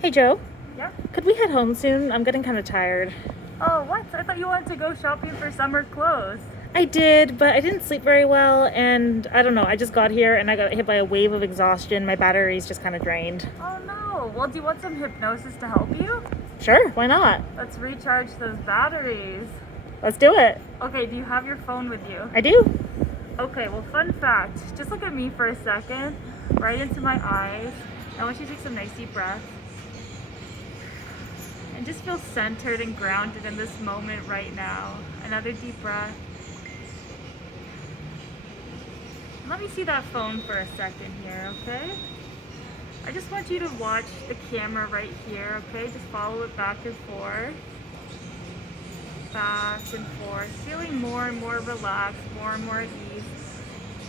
Hey Joe, Yeah? could we head home soon? I'm getting kind of tired. Oh, what? I thought you wanted to go shopping for summer clothes. I did, but I didn't sleep very well, and I don't know, I just got here and I got hit by a wave of exhaustion. My battery's just kind of drained. Oh no. Well, do you want some hypnosis to help you? Sure, why not? Let's recharge those batteries. Let's do it. Okay, do you have your phone with you? I do. Okay, well, fun fact. Just look at me for a second, right into my eyes. I want you to take some nice deep breaths. And just feel centered and grounded in this moment right now. Another deep breath. Let me see that phone for a second here, okay? I just want you to watch the camera right here, okay? Just follow it back and forth. Back and forth. Feeling more and more relaxed, more and more at ease.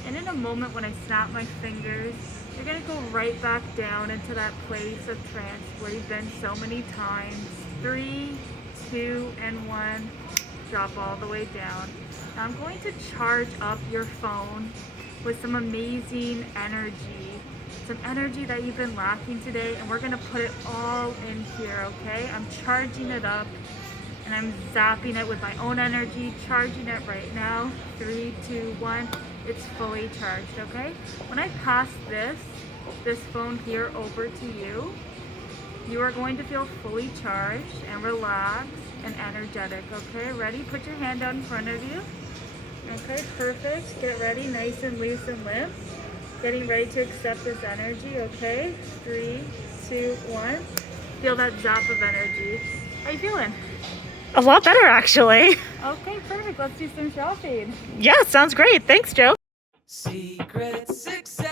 And in a moment when I snap my fingers, you're gonna go right back down into that place of trance where you've been so many times. 3, 2, and 1. Drop all the way down. Now I'm going to charge up your phone with some amazing energy. Some energy that you've been lacking today, and we're gonna put it all in here, okay? I'm charging it up and I'm zapping it with my own energy, charging it right now. 3, 2, 1. It's fully charged, okay? When I pass this phone here over to you, you are going to feel fully charged and relaxed and energetic, okay? Ready? Put your hand out in front of you. Okay, perfect. Get ready, nice and loose and limp. Getting ready to accept this energy, okay? 3, 2, 1. Feel that zap of energy. How you feeling? A lot better, actually. Okay, perfect. Let's do some shopping. Yeah, sounds great. Thanks, Joe. Secret success.